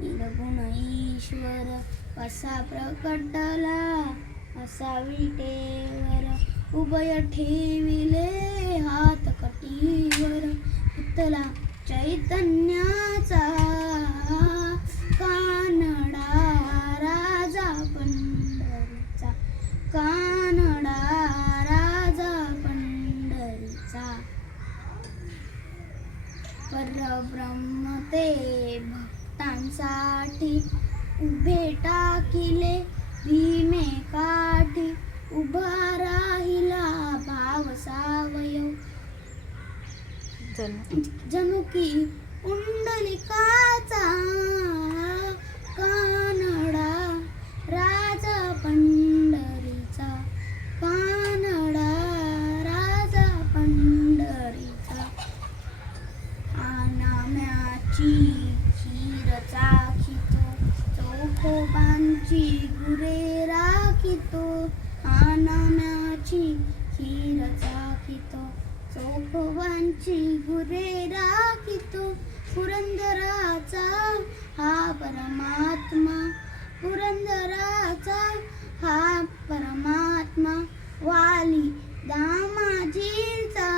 निर्गुण ईश्वर कसा प्रकटला, असा विटेवर उभय ठेविले हात कटीवर. विठ्ठला चैतन्याचा कानडा राजा पंढरीचा, कानडा राजा पंढरीचा. परब्रह्म ते भक्तांसाठी उभे टाकिले भीमे काठी. उभा राहिला भाव सावयव जणू की पुंडलिकाचा, कानडा राजा पंढरीचा, कानडा राजा पंढरीचा. आनाम्याची खीर चाखितो, चोखोबांची गुरे राखितो. आनाम्याची खीर चाखितो, चोखोबांची गुरे राखितो. पुरंदराचा हा परमात्मा, पुरंदराचा हा परमात्मा. वाली दामाजीचा